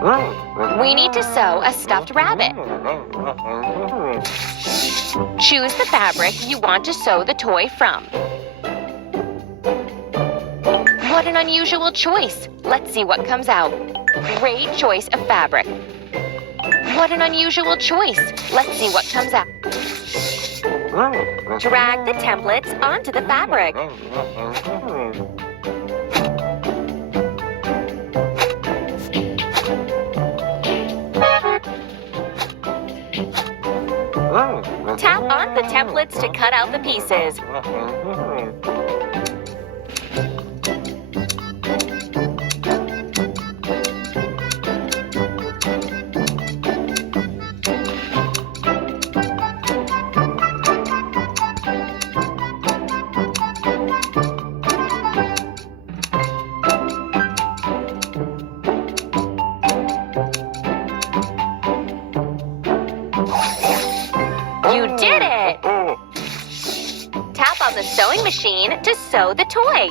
We need to sew a stuffed rabbit. Choose the fabric you want to sew the toy from. What an unusual choice. Let's see what comes out. Great choice of fabric. What an unusual choice. Let's see what comes out. Drag the templates onto the fabric. Tap on the templates to cut out the pieces. You did it! Tap on the sewing machine to sew the toy.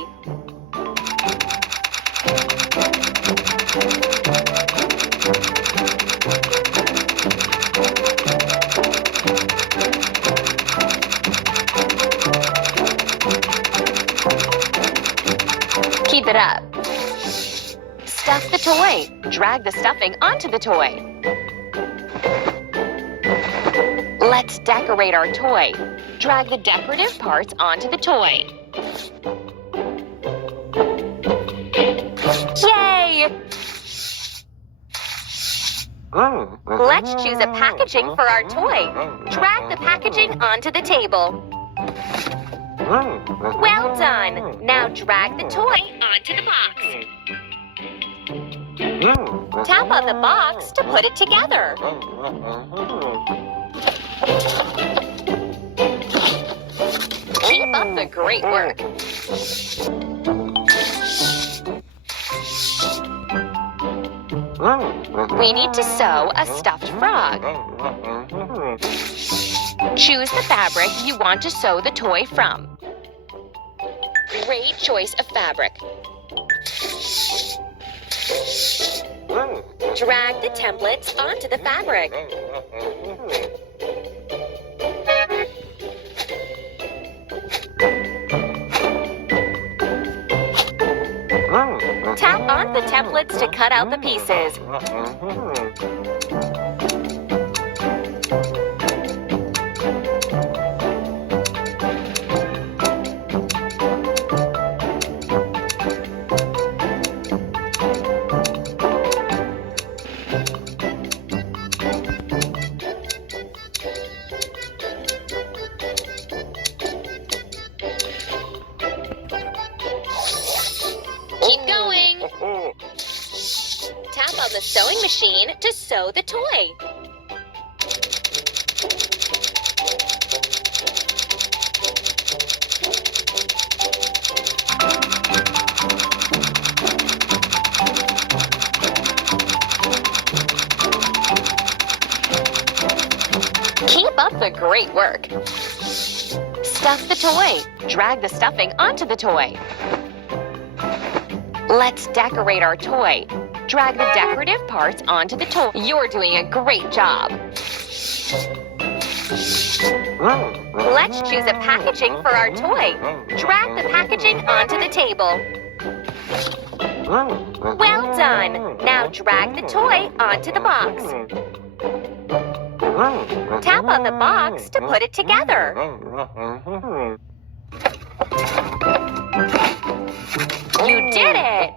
Keep it up. Stuff the toy. Drag the stuffing onto the toy. Let's decorate our toy. Drag the decorative parts onto the toy. Yay! Let's choose a packaging for our toy. Drag the packaging onto the table. Well done! Now drag the toy onto the box. Tap on the box to put it together. Keep up the great work. We need to sew a stuffed frog. Choose the fabric you want to sew the toy from. Great choice of fabric. Drag the templates onto the fabric. Tap on the templates to cut out the pieces. Keep going. Tap on the sewing machine to sew the toy. Keep up the great work. Stuff the toy. Drag the stuffing onto the toy. Let's decorate our toy. Drag the decorative parts onto the toy. You're doing a great job. Let's choose a packaging for our toy. Drag the packaging onto the table. Well done. Now drag the toy onto the box. Tap on the box to put it together. You did it!